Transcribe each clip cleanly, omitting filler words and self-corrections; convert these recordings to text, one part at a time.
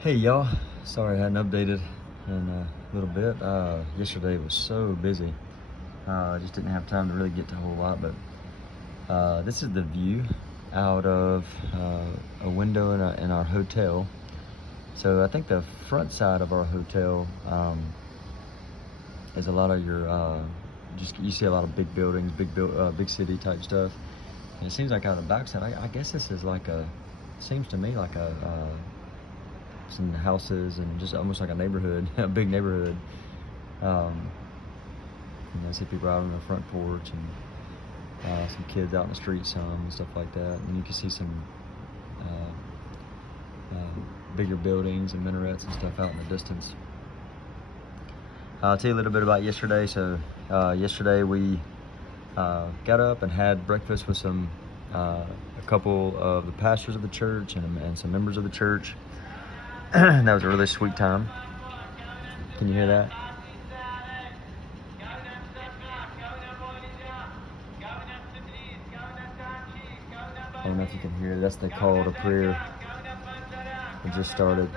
Hey y'all, sorry I hadn't updated in a little bit. Yesterday was so busy. I just didn't have time to really get to a whole lot, but this is the view out of a window in our hotel. So I think the front side of our hotel is a lot of your, just you see a lot of big buildings, big city type stuff. And it seems like out of the backside, I guess this is like seems to me like some houses and just almost like a neighborhood, a big neighborhood. Um, I see people out on the front porch and some kids out in the street and stuff like that. And you can see some bigger buildings and minarets and stuff out in the distance. I'll tell you a little bit about yesterday. So yesterday we got up and had breakfast with a couple of the pastors of the church and some members of the church. That was a really sweet time. Can you hear that? I don't know if you can hear it. That's the call to prayer. It just started.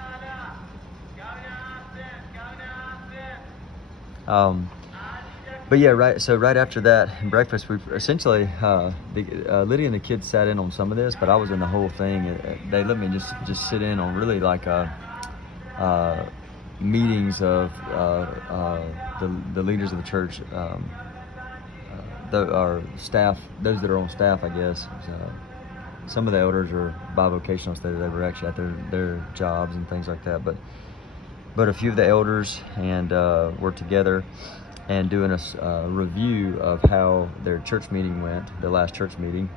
But yeah, right. So right after that breakfast, we essentially Lydia and the kids sat in on some of this, but I was in the whole thing. They let me just sit in on really like meetings of the leaders of the church, our staff, those that are on staff, I guess. Some of the elders are bivocational, so they were actually at their jobs and things like that. But a few of the elders and were together and doing a review of how their church meeting went, the last church meeting.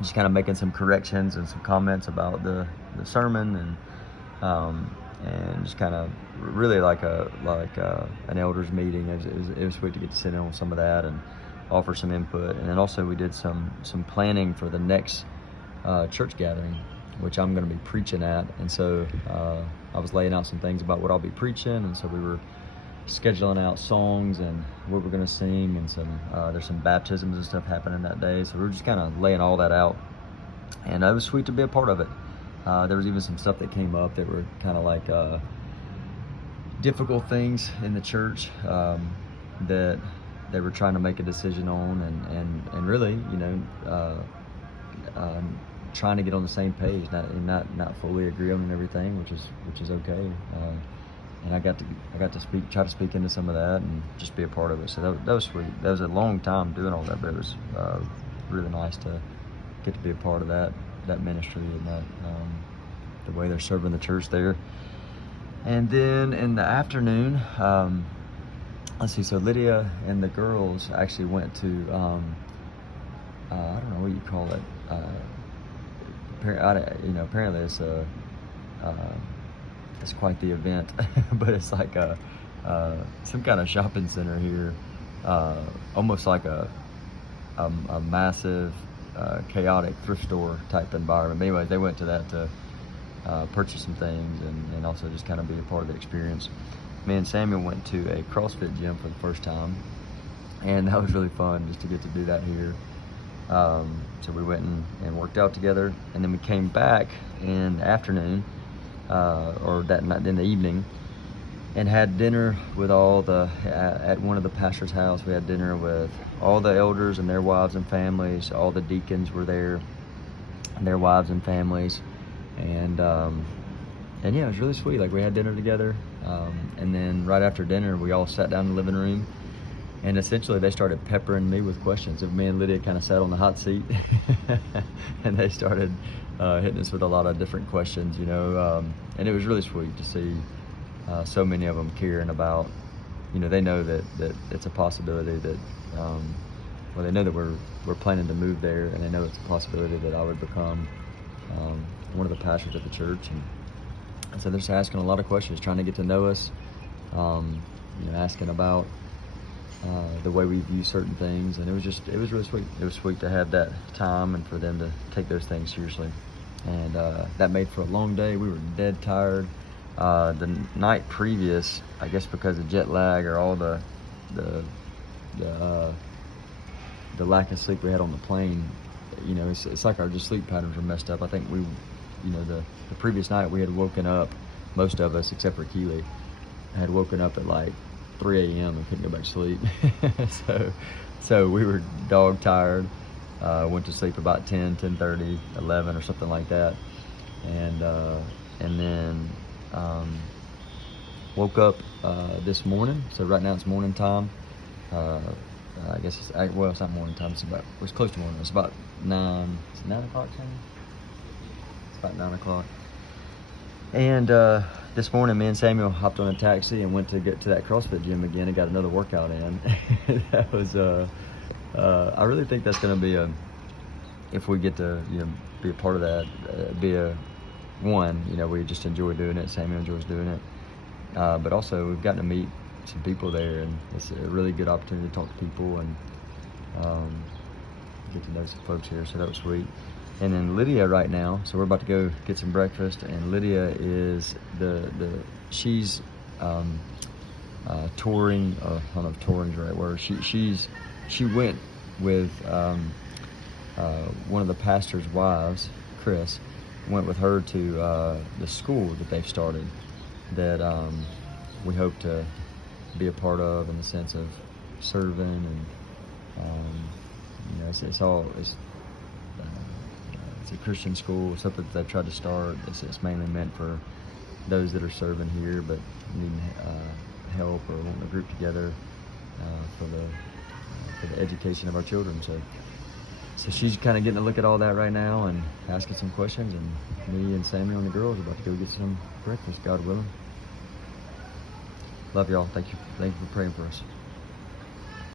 Just kind of making some corrections and some comments about the sermon and just kind of really like an elders meeting. It was sweet to get to sit in on some of that and offer some input. And then also we did some planning for the next church gathering, which I'm going to be preaching at. And so I was laying out some things about what I'll be preaching, and so we were scheduling out songs and what we're going to sing, and there's some baptisms and stuff happening that day. So we were just kind of laying all that out, and it was sweet to be a part of it. There was even some stuff that came up that were kind of like difficult things in the church that they were trying to make a decision on, and really, trying to get on the same page, not fully agree on everything, which is okay. And I got to try to speak into some of that and just be a part of it. So that was sweet. That was a long time doing all that, but it was really nice to get to be a part of that ministry and that the way they're serving the church there. And then in the afternoon, let's see. So Lydia and the girls actually went to I don't know what you call it. Apparently it's quite the event, but it's like some kind of shopping center here, almost like a massive, chaotic thrift store type environment. But anyway, they went to that to purchase some things and also just kind of be a part of the experience. Me and Samuel went to a CrossFit gym for the first time, and that was really fun just to get to do that here. So we went and worked out together, and then we came back in the afternoon, or that night in the evening, and had dinner with at one of the pastor's house. We had dinner with all the elders and their wives and families. All the deacons were there and their wives and families, and yeah, it was really sweet. Like, we had dinner together, and then right after dinner we all sat down in the living room, and essentially they started peppering me with questions. Me and Lydia kind of sat on the hot seat and they started hitting us with a lot of different questions, and it was really sweet to see so many of them caring about, they know that it's a possibility that, they know that we're planning to move there, and they know it's a possibility that I would become one of the pastors at the church. And so they're just asking a lot of questions, trying to get to know us, asking about the way we view certain things, and it was really sweet. It was sweet to have that time and for them to take those things seriously. And that made for a long day. We were dead tired. The night previous, I guess because of jet lag or all the lack of sleep we had on the plane, it's like our just sleep patterns were messed up. I think the previous night we had woken up most of us, except for Keely, had woken up at like 3 a.m. and couldn't go back to sleep. so we were dog tired. Went to sleep about 10:30, 11 or something like that, and then woke up this morning. So right now it's morning time. I guess it's not morning time. It's close to morning. It's about 9. Is it 9 o'clock, Shane? It's about 9 o'clock. And this morning, me and Samuel hopped on a taxi and went to get to that CrossFit gym again and got another workout in. That was I really think that's going to be if we get to be a part of that, we just enjoy doing it. Samuel enjoys doing it, but also we've gotten to meet some people there, and it's a really good opportunity to talk to people and get to know some folks here. So that was sweet. And then Lydia right now, so we're about to go get some breakfast, and Lydia is she's touring. I don't know if touring is the right word. She went with one of the pastor's wives, Chris, went with her to the school that they've started that we hope to be a part of, in the sense of serving, and it's a Christian school, something that they've tried to start. It's mainly meant for those that are serving here but needing help or wanting a group together for the education of our children. So she's kind of getting a look at all that right now and asking some questions, and me and Samuel and the girls are about to go get some breakfast, God willing. Love y'all. Thank you for praying for us.